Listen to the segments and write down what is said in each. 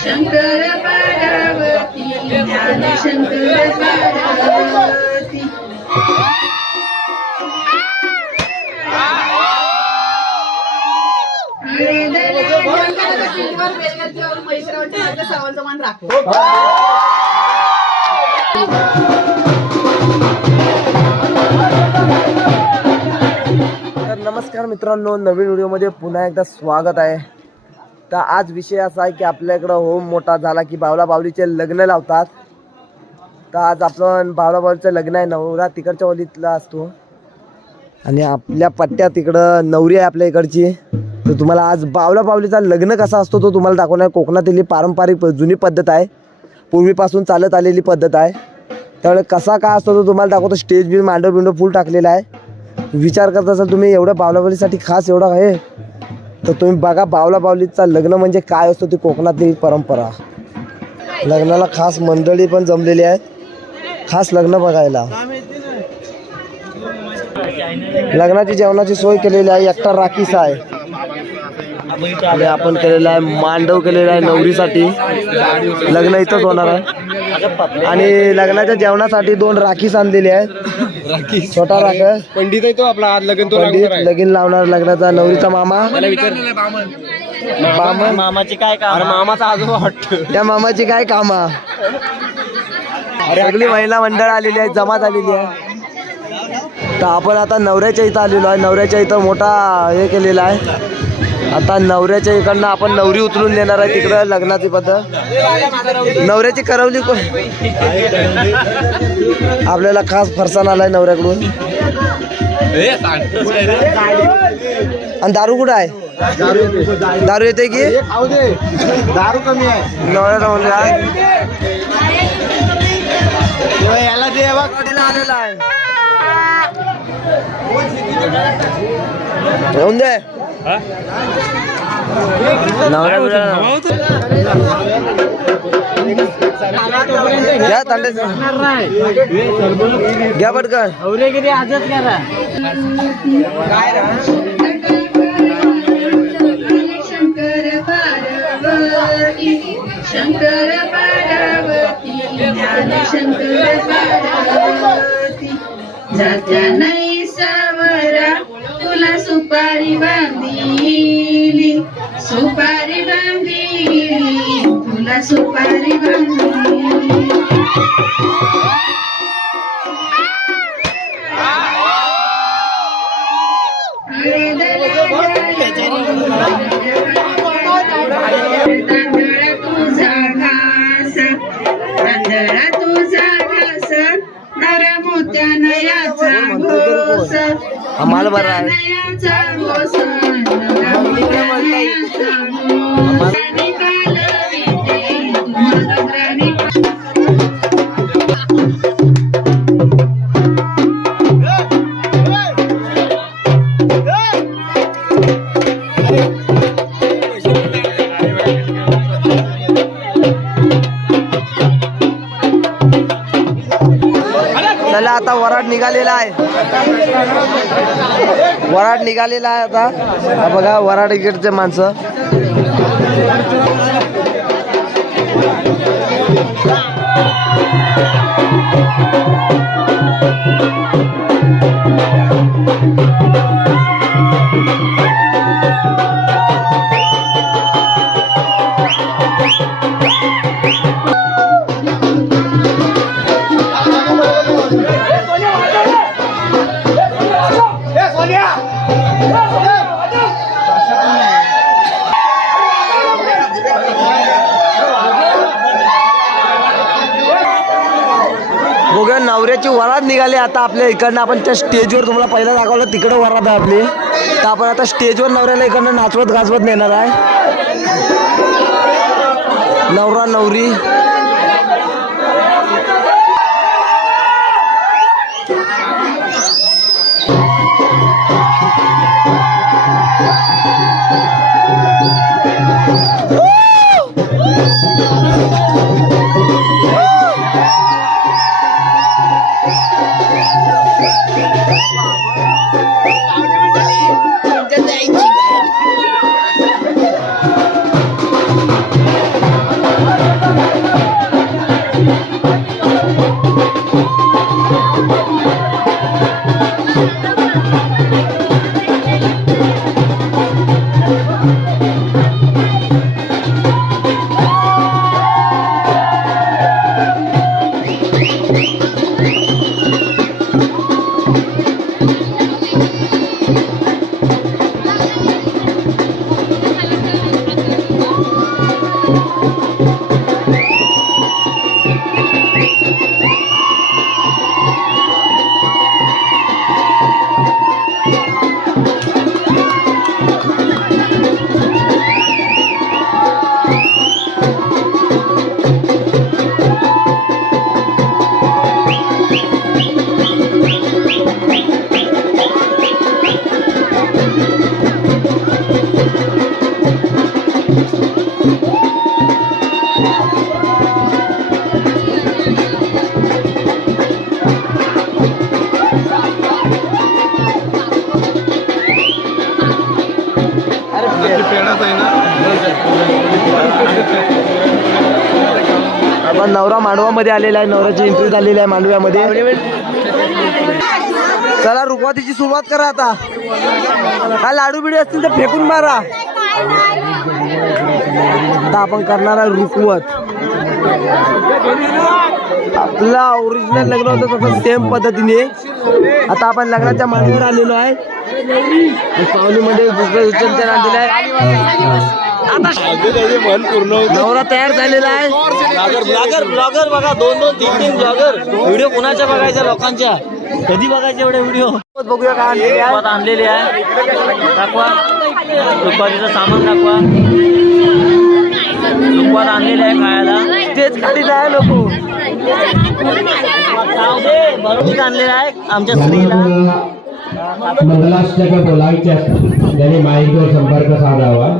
शंकर पार्वती ज्ञान शंकर पार्वती तर नमस्कार मित्रांनो, नवीन व्हिडिओमध्ये पुन्हा एकदा स्वागत आहे. तर आज विषय असा आहे की आपल्या इकडं होम मोठा झाला की बावला बावलीचे लग्न लावतात. तर आज आपण बावला बावलीचं लग्न आहे. नवरा तिकडच्या वलीतला असतो आणि आपल्या पट्ट्यात इकडं नवरी आहे आपल्या इकडची. तर तुम्हाला आज बावला बावलीचा लग्न कसा असतो तो तुम्हाला दाखवणार. कोकणातील पारंपरिक जुनी पद्धत आहे, पूर्वीपासून चालत आलेली पद्धत आहे. त्यामुळे कसा काय असतो तो तुम्हाला दाखवतो. स्टेज बी मांडव बिंडव फुल टाकलेला आहे. विचार करत असाल तुम्ही एवढं बावला बावलीसाठी खास एवढं आहे तर तुम्ही बघा बावला बावलीचा लग्न म्हणजे काय असतो. ती कोकणातली परंपरा. लग्नाला खास मंडळी पण जमलेली आहेत, खास लग्न बघायला. लग्नाची जेवणाची सोय केलेली आहे. एकटा राखीचा आहे आणि आपण केलेला आहे मांडव केलेला आहे नवरीसाठी. लग्न इथंच होणार आहे आणि लग्नाच्या जेवणासाठी 2 राखीस आणलेली आहेत. छोटा राख पंडित आहे तो आपला. आज पंडित लगीन लावणार लग्नाचा. नवरीचा मामा मामाची काय काम. मामाचा आजोबा वाटतं. त्या मामाची काय कामा. सगळी महिला मंडळ आलेली आहे, जमात आलेली आहे. तर आपण आता नवऱ्याच्या इथं आलेलो आहे. नवऱ्याच्या इथं मोठा हे केलेला आहे. आता नवऱ्याच्या इकडनं आपण नवरी उचलून देणार आहे. तिकडं लग्नाची पद्धत. नवऱ्याची करवली कोण. आपल्याला खास फरसान आलाय नवऱ्याकडून. आणि दारू कुठं आहे. दारू येते की दारू कमी आहे. नवऱ्याचा मुलगा याला दे आलेला आहे. येऊन दे घ्या तांडे घ्या पटकन. शंकर पार्वती शंकर पार्वती ज्ञान शंकर पार्वती जात्या नाही सावरा तुला सुपारी बांधिली सुपारी बांधिली तुला सुपारी बांधिली. तांदळा तुझा घास तांदळा तुझा घास नर मोत्यानं याचा घोस आम्हाला बरं आहे. चला आता वराड निघालेला आहे. वराड निघालेला आहे आता. बघा वराड इकडचे माणसं. बघा नवऱ्याची वरात निघाली आता आपल्या इकडनं. आपण त्या स्टेजवर तुम्हाला पहिला दाखवलं तिकडं वरात आहे आपली. तर आपण आता स्टेजवर नवऱ्याला इकडनं नाचवत गाजवत नेणार आहे. नवरा नवरी नवरा मांडवामध्ये आलेला आहे, नवऱ्याची एंट्री झालेली आहे मांडव्यामध्ये. चला रुखवातीची सुरुवात करा आता. काय लाडू बिडू असतील तर फेकून मारा. आता आपण करणार आहे रुखवत. आपला ओरिजिनल लग्न होतं तसं सेम पद्धतीने. आता आपण लग्नाच्या मांडीवर आलेलो आहे. पाहुणीमध्ये उचलच्या नांदीला आहे. नवरा तयार झालेला आहे. ब्लॉगर बघा, 2-2-3-3 ब्लॉगर. व्हिडिओ कुणाच्या बघायच्या, लोकांच्या कधी बघायचे एवढे व्हिडिओ. बघूया का आणलेले आहे. दाखवा रुखवातीचं सामान, दाखवा रुखवात आणलेले आहे खायला. तेच खाली जाय लोक बरोबर आणलेलं आहे आमच्या स्त्रीला. मंगलाष्टक बोलायचे असतात त्याने माईकवर संपर्क साधावा.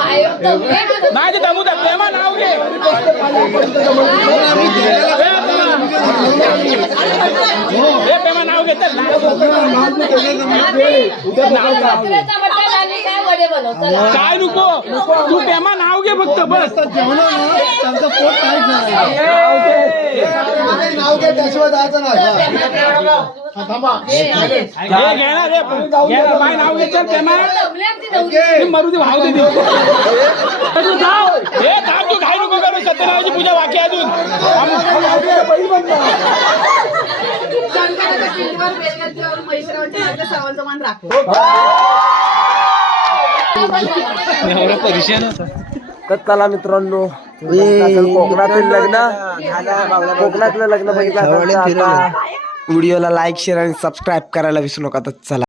नाही ते दमू द्या प्रेमा नाव घे प्रेमा नाव घे तर काय नको तू प्रेमा नाव घे फक्त बस त्यांचं पोट काहीच नाही नाव घे त्याशिवाय जायचं नाही नाव घेत प्रेमा मरू दे भाव दे तू घाई नको करू सत्यनारायणची पूजा बाकी अजून तर चला मित्रांनो कोकणातील लग्न बघितलं व्हिडिओला लाईक शेअर आणि सबस्क्राईब करायला विसरू नका तर चला.